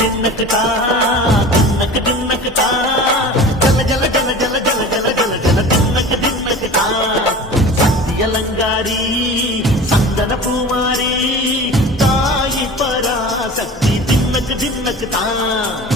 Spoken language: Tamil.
ದಿನ್ನಕ್ತಾ ದಿನ್ನಕ್ತಾ ಜಲ ಜಲ ಜಲ ಜಲ ಜಲ ಜಲ ಜಲ ಜಲ ದಿನ್ನಕ್ತಾ சக்தியலங்காரி சந்தன பூமாரி தாயி பராசக்தி தின்னக்கு தின்னக்கு தான்